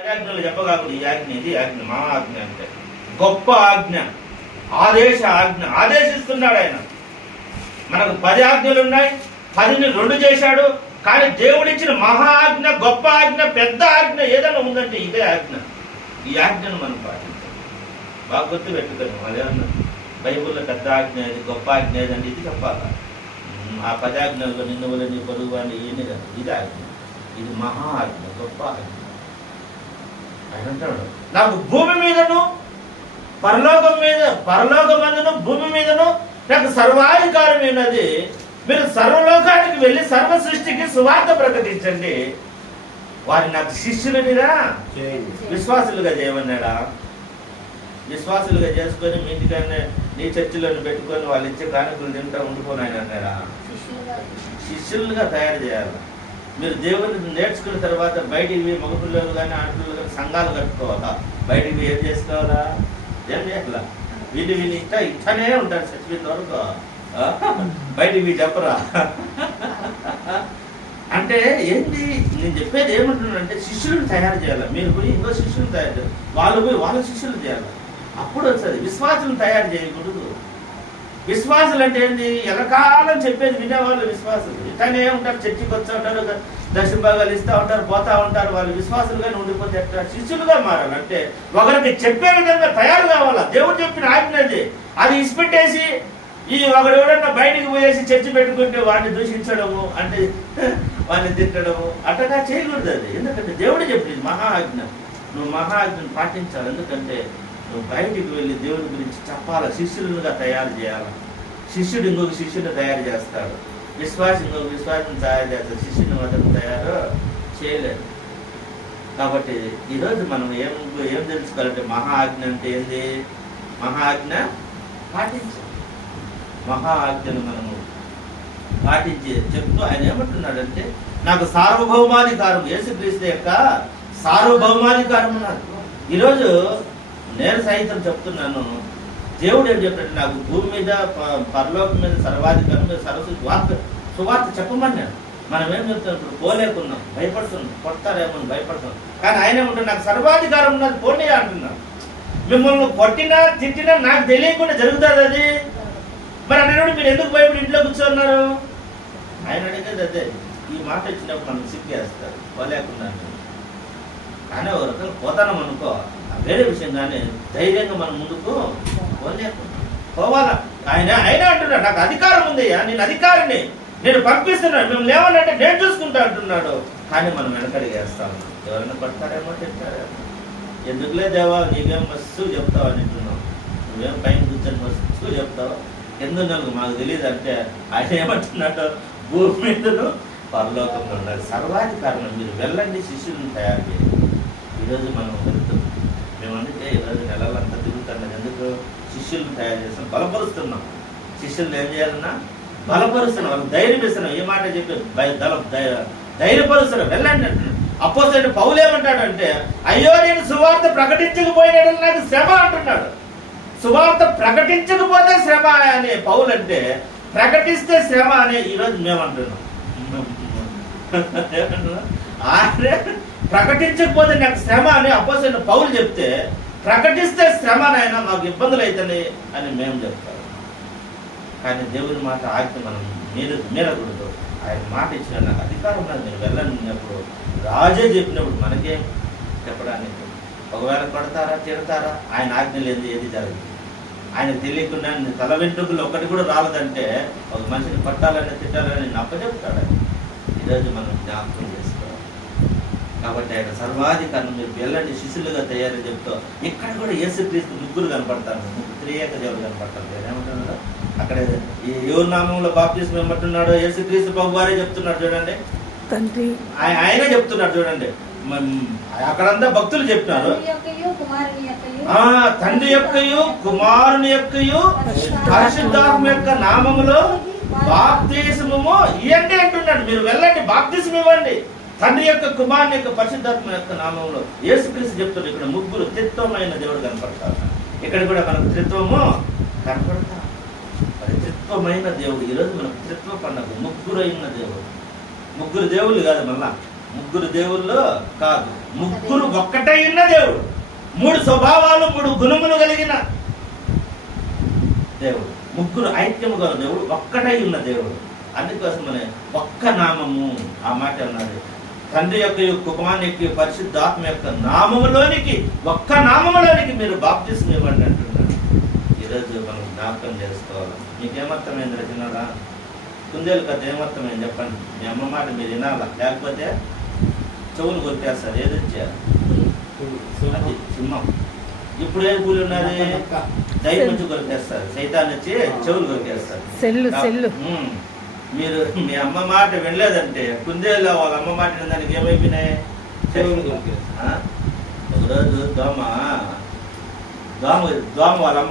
ఆజ్ఞలు చెప్పగాకుడు. ఈ ఆజ్ఞ, ఇది ఆజ్ఞ, మా ఆజ్ఞ అంటే గొప్ప ఆజ్ఞ, ఆదేశ ఆజ్ఞ. ఆదేశిస్తున్నాడు ఆయన. మనకు 10 ఆజ్ఞలు ఉన్నాయి, 10ని 2 చేశాడు. కానీ దేవుడిచ్చిన మహా ఆజ్ఞ, గొప్ప ఆజ్ఞ, పెద్ద ఆజ్ఞ ఏదైనా ఉందంటే ఇదే ఆజ్ఞ. ఈ ఆజ్ఞను మనం పాటించాలి. బాగా గుర్తు పెట్టుకోండి. వాళ్ళేమన్నా బైబుల్లో పెద్ద ఆజ్ఞ ఏది, గొప్ప ఆజ్ఞ ఏదంటే ఇది చెప్పాలా. ఆ 10 ఆజ్ఞల్లో నిన్ను వల్ల నీ పొరుగు అని ఏమి కాదు. ఇది ఆజ్ఞ, ఇది మహా ఆజ్ఞ, గొప్ప ఆజ్ఞ. ఆయన అంటాడు, నాకు భూమి మీదను పరలోకమందును భూమి మీదను నాకు సర్వాధికారం ఉన్నది. మీరు సర్వలోకానికి వెళ్ళి సర్వ సృష్టికి సువార్త ప్రకటించండి. వారిని నాకు శిష్యులనిరా విశ్వాసులుగా చేయమన్నాడా? విశ్వాసులుగా చేసుకొని మీ ఇంటికన్నా నీ చర్చిలను పెట్టుకొని వాళ్ళు ఇచ్చే కానుకలు తింటా ఉండిపోను ఆయన అన్నాడా? శిష్యులుగా తయారు చేయాలి. మీరు దేవుడిని నేర్చుకున్న తర్వాత బయటికి మగపిల్లలు కానీ ఆడపిల్లలు కానీ సంఘాలు కట్టుకోవాలా. బయటికి ఏం చేసుకోవాలా? ఏం చేయాల? వీటి ఇట్టనే ఉంటారు చచ్చిపోయిన వరకు. బయటికి చెప్పరా అంటే ఏంటి? నేను చెప్పేది ఏమంటున్నానంటే శిష్యులను తయారు చేయాలి. మీరు పోయి ఇంకో శిష్యులను తయారు చేయాలి, వాళ్ళు పోయి వాళ్ళ శిష్యులు చేయాలి. అప్పుడు వస్తుంది. విశ్వాసులను తయారు చేయకూడదు. విశ్వాసులు అంటే ఏంటి? ఎలకాలం చెప్పేది వినేవాళ్ళు విశ్వాసులు. ఇట్లానే ఉంటారు, చర్చికి వచ్చా ఉంటారు, దర్శన భాగాలు ఇస్తూ ఉంటారు, పోతా ఉంటారు. వాళ్ళు విశ్వాసులుగానే ఉండిపోతే ఎట్లా? శిష్యులుగా మారాలి. అంటే ఒకరికి చెప్పే విధంగా తయారు కావాలా. దేవుడు చెప్పిన ఆజ్ఞది అది ఇసిపెట్టేసి ఈ ఒకడు ఎవడన్నా బయటికి పోయేసి చర్చి పెట్టుకుంటే వాడిని దూషించడము, అంటే వాడిని తిట్టడము అట్టగా చేయకూడదు. అది ఎందుకంటే దేవుడు చెప్పింది మహా ఆజ్ఞ. నువ్వు మహా ఆజ్ఞను పాటించాలి. ఎందుకంటే నువ్వు బయటికి వెళ్ళి దేవుడి గురించి చెప్పాలి. శిష్యులుగా తయారు చేయాలి. శిష్యుడు ఇంకొక శిష్యుని తయారు చేస్తాడు, విశ్వాసం ఇంకొక విశ్వాసం తయారు చేస్తాడు. శిష్యుని మాత్రం తయారు చేయలేదు. కాబట్టి ఈరోజు మనం ఏం తెలుసుకోవాలంటే మహా ఆజ్ఞ అంటే ఏంది? మహా ఆజ్ఞ పాటించాలి. మహా ఆజ్ఞను మనము పాటించి చెప్తూ ఆయన ఏమంటున్నాడంటే నాకు సార్వభౌమాధికారం, యేసుక్రీస్తు యొక్క సార్వభౌమాధికారం నాకు. ఈరోజు నేను సైతం చెప్తున్నాను, దేవుడు ఏం చెప్పాడు? నాకు భూమి మీద పరలోకం మీద సర్వాధికారం మీద సువార్త చెప్పమన్నాడు. మనం ఏం చెప్తున్నాం? ఇప్పుడు పోలేకున్నాం, భయపడుతున్నాం, కొడతారేమో భయపడుతున్నాం. కానీ ఆయన ఏమంటాడు? నాకు సర్వాధికారం ఉన్నది, పోనీ అంటున్నాడు. మిమ్మల్ని కొట్టినా తిట్టినా నాకు తెలియకుండా జరుగుతుంది అది. మరి అన్నప్పుడు మీరు ఎందుకు భయపడి ఇంట్లో కూర్చున్నారు? ఆయన అడిగేది అదే. ఈ మాట ఇచ్చినప్పుడు మనం సిగ్గేస్తారు, పోలేకుండా. కానీ ఒక రకంగా పోతానం అనుకో, వేరే విషయం. కానీ ధైర్యంగా మనం ముందుకు పోవాలా. ఆయన అంటున్నాడు నాకు అధికారం ఉందయ్యా, నేను అధికారిని, నేను పంపిస్తున్నాను, మేము లేవనంటే నేను చూసుకుంటా అంటున్నాడు. కానీ మనం వెనకడిగేస్తాము. ఎవరైనా పడతారేమో, తింటారేమో. ఎందుకులే దేవా, నీకేం మస్తు చెప్తావు అని అంటున్నావు. నువ్వేం పైన కూర్చొని మస్తు చెప్తావు, ఎందుకు మాకు తెలియదు అంటే ఆయన ఏమంటున్నాడు? భూమి మీదను పరలోకంలో ఉన్నారు సర్వాధికారం. మీరు వెళ్ళండి, శిష్యులను తయారు చేయండి. ఈరోజు మనం వెళ్తున్నాం. మేము అందుకే ఈరోజు నెలలంతా తిరుగుతున్నాం. ఎందుకు? శిష్యులను తయారు చేస్తున్నాం, బలపరుస్తున్నాం. శిష్యులను ఏం చేయాలన్నా బలపరుస్తున్నాం, వాళ్ళకి ధైర్యం ఇస్తున్నాం. ఏ మాట చెప్పి ధైర్యపరుస్తున్నాం, వెళ్ళండి అంటున్నాం. అపోస్తలుడైన పౌలు ఏమంటాడంటే అయ్యో నేను సువార్త ప్రకటించకపోయినాడు నాకు శ్రమ అంటున్నాడు. సువార్త ప్రకటించకపోతే శ్రమ అనే పౌలు అంటే, ప్రకటిస్తే శ్రమ అనే ఈరోజు మేమంటున్నాం. ప్రకటించకపోతే నాకు శ్రమ అని అపోస్తలుడైన పౌలు చెప్తే, ప్రకటిస్తే శ్రమనైనా మాకు ఇబ్బందులు అవుతాయి అని మేము చెప్తాం. కానీ దేవుని మాట ఆజ్ఞ మనం మీరకూడదు. ఆయన మాట ఇచ్చిన నాకు అధికారం ఉన్నది, నేను వెళ్ళనిప్పుడు రాజే చెప్పినప్పుడు మనకేం చెప్పడానికి? ఒకవేళ కొడతారా, తిడతారా? ఆయన ఆజ్ఞ లేదు ఏది జరగదు. ఆయనకు తెలియకుండా తల వెంట్రుకలు ఒక్కటి కూడా రాలేదంటే ఒక మనిషిని పట్టాలని తిట్టాలని నప్పచెప్తాడు. ఈరోజు మనం జ్ఞాపకం చేసుకోవాలి. కాబట్టి ఆయన సర్వాధికారం. మీరు వెళ్ళండి, శిష్యులుగా తయారు చెప్తాం. ఇక్కడ కూడా యేసుక్రీస్తు ముగ్గురు కనపడతారు, త్రియేక దేవుడు కనపడతారు. ఏమంటున్నాడు అక్కడ? ఎవరి నామంలో బాప్తిస్మం ఏమంటున్నాడు? యేసుక్రీస్తు ప్రభు వారే చెప్తున్నాడు చూడండి. తండ్రి ఆయనే చెప్తున్నాడు చూడండి. అక్కడంతా భక్తులు చెప్పినారు, తండ్రి యొక్కయు కుమారుని యొక్కయు పరిశుద్ధాత్మ యొక్క నామములో బాప్తిస్మము ఇవ్వండి అంటున్నాడు. మీరు వెళ్ళండి, బాప్తిస్మం ఇవ్వండి. తండ్రి యొక్క, కుమారుని యొక్క, పరిశుద్ధాత్మ యొక్క నామంలో. యేసుక్రీస్తు చెప్తున్నాడు. ఇక్కడ ముగ్గురు త్రిత్వమైన దేవుడు కనపడతారు. ఇక్కడ కూడా మనకు త్రిత్వము కనపడతారు. అది త్రిత్వమైన దేవుడు. ఈరోజు మనకు త్రిత్వ పండుగ. ముగ్గురైన దేవుడు, ముగ్గురు దేవుళ్ళు కాదు, మళ్ళా ముగ్గురు దేవుళ్ళు కాదు, ముగ్గురు ఒక్కటై ఉన్న దేవుడు. 3 స్వభావాలు 3 గుణములు కలిగిన దేవుడు. ముగ్గురు ఐక్యము గల దేవుడు, ఒక్కటై ఉన్న దేవుడు. అందుకోసమనే ఒక్క నామము ఆ మాట అన్నది. తండ్రి యొక్క కుమారుని యొక్క పరిశుద్ధాత్మ యొక్క నామములోనికి, ఒక్క నామములోనికి మీరు బాప్తిస్మం ఇవ్వండి అంటున్నాడు. ఈరోజు మనం జ్ఞాపకం చేసుకోవాలి. మీకేమర్థమైంది రచనరా? కుందేలు కథ ఏమర్థమైంది చెప్పండి. మీ అమ్మ మాట మీరు వినాలా, లేకపోతే చెవులు కొరికేస్తారు. ఏది వచ్చారు? అది సింహం. ఇప్పుడు ఏ పూలు ఉన్నది? దైవం నుంచి కొరికేస్తారు. సైతాన్ వచ్చి చెవులు కొరికేస్తారు. మీరు మీ అమ్మ మాట వినలేదంటే, కుందేలు వాళ్ళ అమ్మ మాట దానికి ఏమైపోయినాయి? చెవులు కొరికేస్తారు. ఒకరోజు దోమ వాళ్ళ అమ్మ